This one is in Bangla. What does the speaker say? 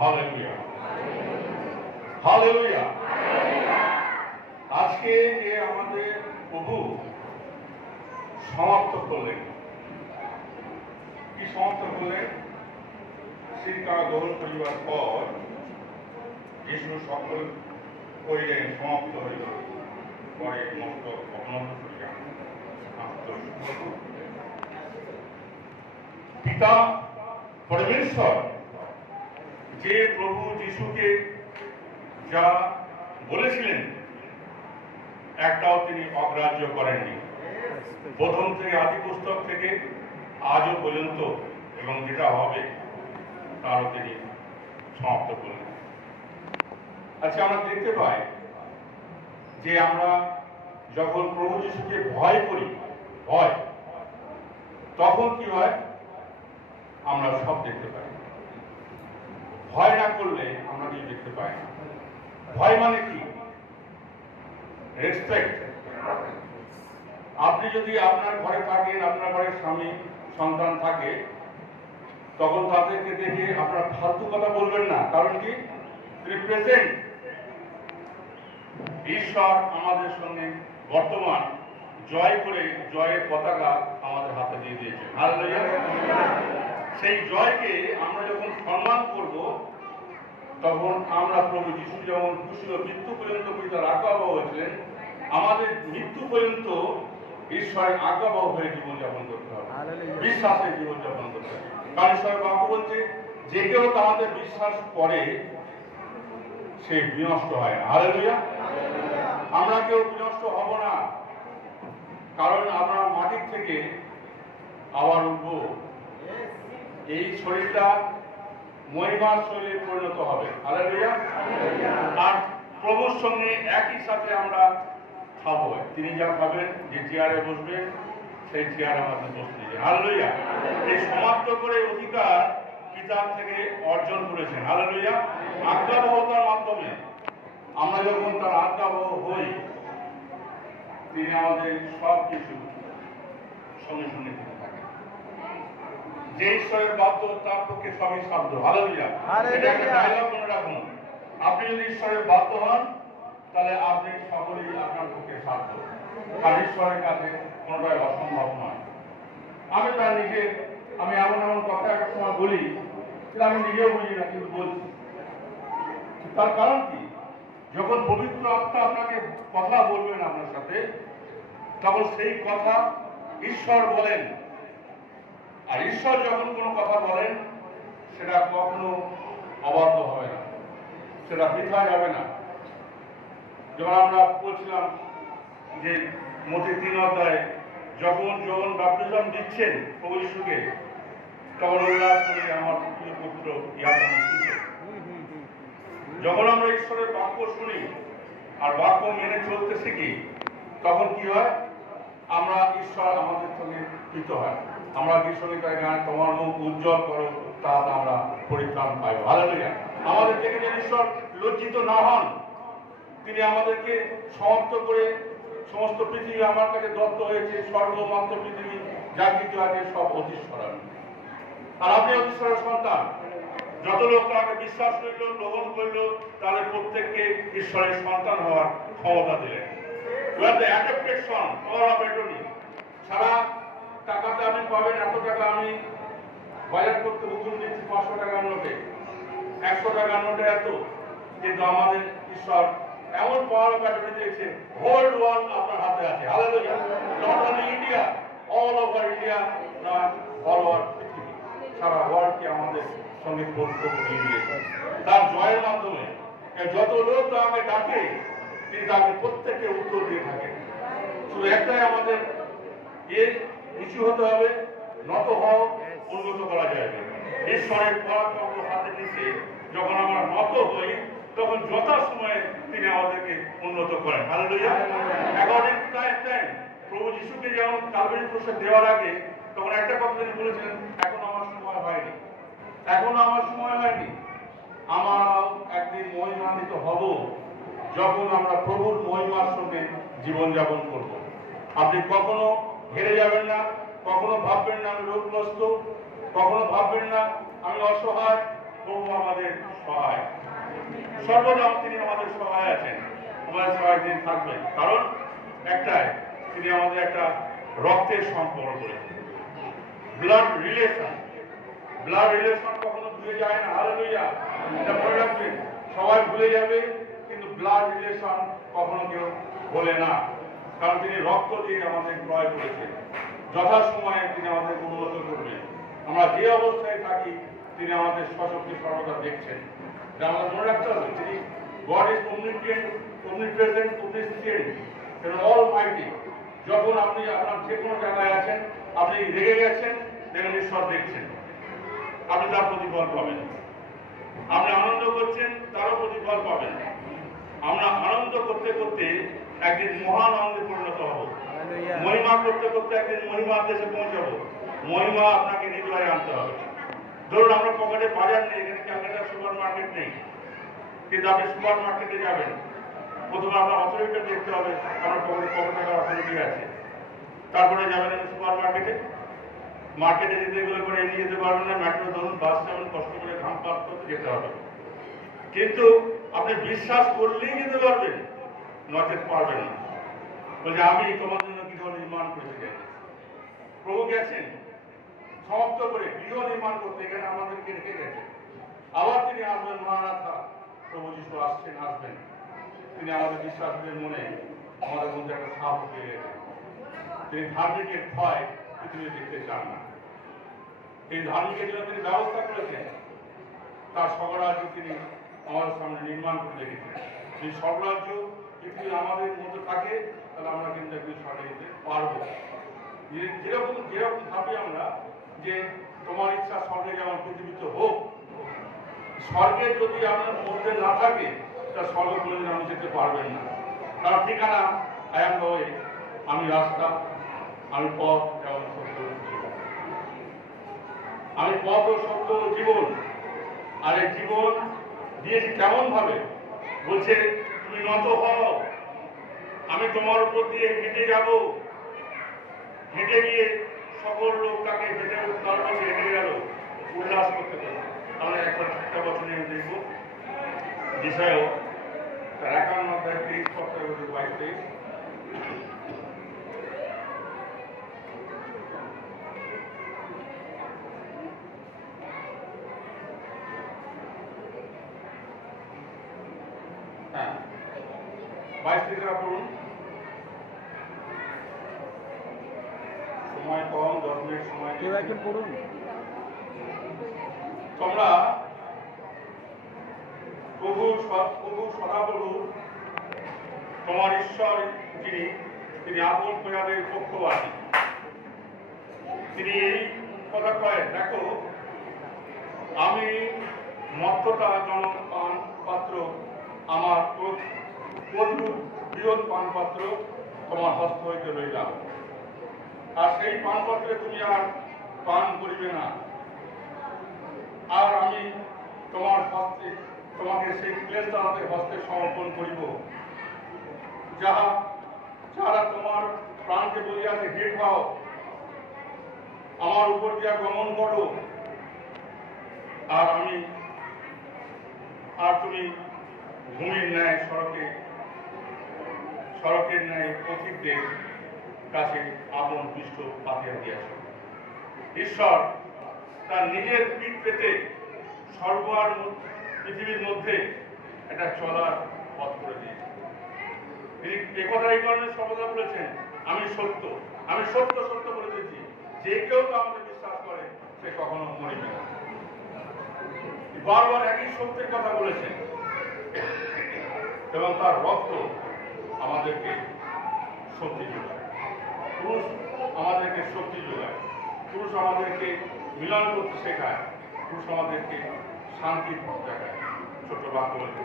Hallelujah, hallelujah. আজকে যে আমাদের প্রভু সমাপ্ত করলেন, কি সমাপ্ত করলেন? শিক্ষা গ্রহণ করিবার পর যিশু সকল করিলেন, সমাপ্ত হইল, পরে মস্ত অবনত করিয়া পিতা পরমেশ্বর যে প্রভু যিশুকে যা বলেছিলেন একটাও তিনি অগ্রাহ্য করেননি। প্রথম থেকে আদি পুস্তক থেকে আজও পর্যন্ত এবং যেটা হবে তারও তিনি সমাপ্ত করলেন। আচ্ছা, আমরা দেখতে পাই যে আমরা যখন প্রভু যিশুকে ভয় করি, ভয়, তখন কি হয়? আমরা সব দেখতে পাই। ভয় না করলে আমরা কিছু দেখতে পাই না। ভয় মানে কি? রেসপেক্ট। আপনি যদি আপনার ঘরে থাকেন, আপনার ঘরে স্বামী সন্তান থাকে, তখন তাদেরকে দেখে আপনার ফালতু কথা বলবেন না। কারণ কি? প্রেজেন্ট। ঈশ্বর আমাদের সঙ্গে বর্তমান জয় করে জয়ের পতাকা আমাদের হাতে দিয়ে দিয়েছেন। হালেলুয়া। সেই জয়কে আমরা যখন সম্মান করব, তখন আমরা প্রভু যিশু যেমন খুশি মৃত্যু পর্যন্ত পিতার আজ্ঞাবহ হয়েছিলেন, আমাদের মৃত্যু পর্যন্ত ঈশ্বরের আজ্ঞাবহ হয়ে জীবনযাপন করতে হবে, বিশ্বাসের জীবনযাপন করতে হবে। কারণ ঈশ্বরের বাক্য বলছে, যে কেউ আমাদের বিশ্বাস করে সে বিনষ্ট হয় না। হালেলুয়া। আমরা কেউ বিনষ্ট হব না, কারণ আমরা মাটির থেকে আবার উঠবো। এই শরীরটা মহিমার শরীরে পরিণত হবে। হালেলুয়া। আর প্রভুর সঙ্গে একই সাথে আমরা খাবো। তিনি যা খাবেন, যে চেয়ারে বসবেন, সেই চেয়ারে আমাদের বসতে দিবেন। হালেলুয়া। এই সমাপ্ত করে অধিকার কিতাব থেকে অর্জন করেছেন। হালেলুয়া। আজ্ঞাবহতার মাধ্যমে আমরা যখন তার আজ্ঞাবহ হই, তিনি আমাদের সব কিছু সঙ্গে সঙ্গে দিতে থাকেন। যে ঈশ্বরের বাধ্য তার পক্ষে সবই সাধ্য। হালেলুয়া। এটা একটা ডায়লগ মনে রাখুন। আপনি যদি ঈশ্বরের বাধ্য হন, তাহলে আপনি সকলেই আপনার পক্ষে সাধ্য। আর ঈশ্বরের কাছে কোনোটাই অসম্ভব নয়। আমি তার আমি এমন এমন কথা একটা সময় বলি, সেটা আমি নিজেও বুঝি না, কিন্তু বলছি। তার কারণ কি? যখন পবিত্র আত্মা আপনাকে কথা বলবেন আপনার সাথে, তখন সেই কথা ঈশ্বর বলেন। আর ঈশ্বর যখন কোনো কথা বলেন, সেটা কখনো অবাধ্য হবে না, সেটা বৃথা যাবে না। যখন আমরা বলছিলাম যে মথি 3 অধ্যায়ে যখন ব্যাপটিজম দিচ্ছেন প্রভু যিশুকে, তখন উল্লাস করে আমার প্রিয় পুত্র ইহাতে মুক্তি। যখন আমরা ঈশ্বরের বাক্য শুনি আর বাক্য মেনে চলতে শিখি, তখন কি হয়? আমরা ঈশ্বর আমাদের সঙ্গে কৃত হয়। আমরা গীতসঙ্গীতের গান তোমার মুখ উজ্জ্বল করো, তাহলে আমরা পরিত্রাণ পাই। হালেলুয়া। আমাদের থেকে যেন ঈশ্বর লজ্জিত না হন, তিনি আমাদেরকে সমাপ্ত করে সমস্ত পৃথিবী আমার কাছে দত্ত হয়েছে, সর্বমাত্র পৃথিবী যা কিছু আছে সব অধীশ্বর। আর আপনি অধীশ্বরের সন্তান। যত লোক তাকে বিশ্বাস করল, গ্রহণ করল, তাদের প্রত্যেককে ঈশ্বরের সন্তান হওয়ার ক্ষমতা দিলেন। সারা টাকাতে আপনি পাবেন, এত টাকা আমি বাজার করতে হুকুম দিচ্ছি, 500 টাকার নোটে, 100 টাকার নোটে এত। কিন্তু আমাদের ঈশ্বর এমন পাওয়ার অপারচুনিটি দিয়েছে, হোল ওয়ার্ল্ড আপনার হাতে আছে। Hallelujah. Not only India, all over India, not all over পৃথিবী, সারা ওয়ার্ল্ডকে আমাদের সঙ্গে নিয়ে দিয়েছে তার জয়ের মাধ্যমে। যত লোক তাকে ডাকে, তিনি তাকে প্রত্যেককে উত্তর দিয়ে থাকেন। শুধু একটাই আমাদের নিচু হতে হবে, নত হও, উন্নত করা যাবে। ঈশ্বরের পরাক্রম হাতে নিচে যখন আমরা নত হই, তখন যথাসময়ে তিনি আমাদেরকে উন্নত করেন। হালেলুয়া। অ্যাকর্ডিং টু টাইম, প্রভু যিশুকে যেমন কালভারি ক্রুশে দেওয়ার আগে তখন একটা কথা তিনি বলেছিলেন, এখন আমার সময় হয়নি, এখন আমার সময় হয়নি। আমরা একদিন মহিমান্বিত হব, যখন আমরা প্রভুর মহিমার সঙ্গে জীবনযাপন করব। আপনি কখনো হেরে যাবেন না, কখনো ভাববেন না আমি রোগগ্রস্ত, কখনো ভাববেন না আমি অসহায়, প্রভু আমাদের সহায়, সর্বদা তিনি আমাদের সহায় আছেন, আমাদের সহায় তিনি থাকবেন। কারণ একটাই, তিনি আমাদের একটা রক্তের সম্পর্ক করেছেন, ব্লাড রিলেশন। ব্লাড রিলেশন কখনো ভুলে যায় না, হালেলুয়া। এটা মনে রাখবেন, সবাই ভুলে যাবে কিন্তু ব্লাড রিলেশন কখনো কেউ ভোলে না। কারণ তিনি রক্ত দিয়ে আমাদের ক্রয় করেছেন, যথাসময়ে তিনি আমাদের উন্নত করবেন। আমরা যে অবস্থায় থাকি তিনি আমাদের সশক্তি সর্বদা দেখছেন। এটা আমাদের মনে রাখতে হবে, তিনি god is omnipresent, omniscient, Almighty. যখন আপনি আপনার যে কোনো জায়গায় আছেন, আপনি রেগে গেছেন, দেখেন ঈশ্বর দেখছেন, আপনি তার প্রতিফল পাবেন। আপনি আনন্দ করছেন, তারও প্রতিফল পাবেন। আমরা আনন্দ করতে করতে একদিন মহান আনন্দে পরিণত হব, মহিমা করতে করতে একদিন মহিমার দেশে পৌঁছাবো। মহিমা আপনাকে হৃদয়ে আনতে হবে। ধরুন আমরা পকেটে বাজার নেই, এখানে ক্যালকাটা সুপার মার্কেট নেই, কিন্তু আপনি সুপার মার্কেটে যাবেন, প্রথমে আপনার অথরিটি দেখতে হবে আমার পকেটে কত টাকার অথরিটি আছে। তারপরে যাবেন সুপার মার্কেটে যেতে গেলে করে এমনি যেতে পারবেন না, মেট্রো ধরুন, বাস যাবেন, কষ্ট করে ঘাম পাস করতে যেতে হবে। কিন্তু আপনি বিশ্বাস করলেই যেতে পারবেন, নচেত পারবেন না। বলছে আমি তোমার জন্য গৃহ নির্মাণ করতে চাই। প্রভু গেছেন সমাপ্ত করে গৃহ নির্মাণ করতে, এখানে আমাদেরকে রেখে গেছেন। আবার তিনি আসবেন, মারানাথা, প্রভু যিশু আসছেন, আসবেন। তিনি আমাদের বিশ্বাসীদের মনে, আমাদের মধ্যে একটা সাহস দিয়ে গেছেন। তিনি ধার্মিকের ক্ষয় পৃথিবী দেখতে চান না। এই ধার্মিকের জন্য তিনি ব্যবস্থা করেছেন, তার স্বরাজ্য তিনি আমাদের সামনে নির্মাণ করে রেখেছেন। এই স্বরাজ্য পৃথিবী আমাদের মধ্যে থাকে, তাহলে আমরা কিন্তু একদিন সরে যেতে পারবো। যেরকম ভাবি আমরা যে তোমার ইচ্ছা স্বর্গে যেমন পৃথিবীতে হোক, স্বর্গে যদি আপনার মধ্যে না থাকে, তা স্বর্গ কোনোদিন আপনি যেতে পারবেন না। তার ঠিকানা আই এম দ্য ওয়ে, আমি রাস্তা, আমি পথ এবং সত্য, আমি পথ ও সত্য জীবন। আর এই জীবন দিয়েছি কেমন ভাবে? বলছে তুমি নত হও, আমি তোমার উপর দিয়ে হেঁটে যাব। হেঁটে গিয়ে সকল লোক তাকে হেঁটে গেল, উল্লাস করতে পারে। আমরা একটা বছর নিয়ে দেখব বিষয়ও তার 51-23 হ্যাঁ 22 পড়ুন। সময় কম, 10 মিনিট সময় পড়ুন। তোমরা প্রভু সদাপ্রভু তোমার ঈশ্বর তিনি আপন প্রজাদের পক্ষপাতী। তিনি এই কথা কয়েন, দেখো আমি মত্ততা জনক পান পাত্র, আমার বৃহৎ পান পাত্র তোমার হস্ত হইতে লইলাম, আর সেই পান পাত্রে তুমি আর পান করিবে না। আর আমি তোমাকে সেই ক্লেশদাতাদের হস্তে সমর্পণ করিব, যারা তোমার প্রাণকে বলিয়াছে ভেট হও, আমার উপর দিয়া গমন করো। আর তুমি ভূমির ন্যায় সড়কের ন্যায় পথিকদের কাছে আপন পৃষ্ঠ পাতিয়া দিয়েছ। ঈশ্বর তার নিজের পিঠ পেতে সর্বহার পৃথিবীর মধ্যে একটা চলার পথ করে দিয়েছে। তিনি একথা এই কারণে সর্বদা বলেছেন, আমি সত্য সত্য বলেছি, যে কেউ তো আমাকে বিশ্বাস করে সে কখনো মরিবে না। বারবার একই সত্যের কথা বলেছেন, এবং তার রক্ত আমাদেরকে শক্তি যোগায়। পুরুষ আমাদেরকে শক্তি যোগায়, পুরুষ আমাদেরকে মিলন করতে শেখায়, পুরুষ আমাদেরকে শান্তির পথ দেখায়। ছোট বাক্য বলতে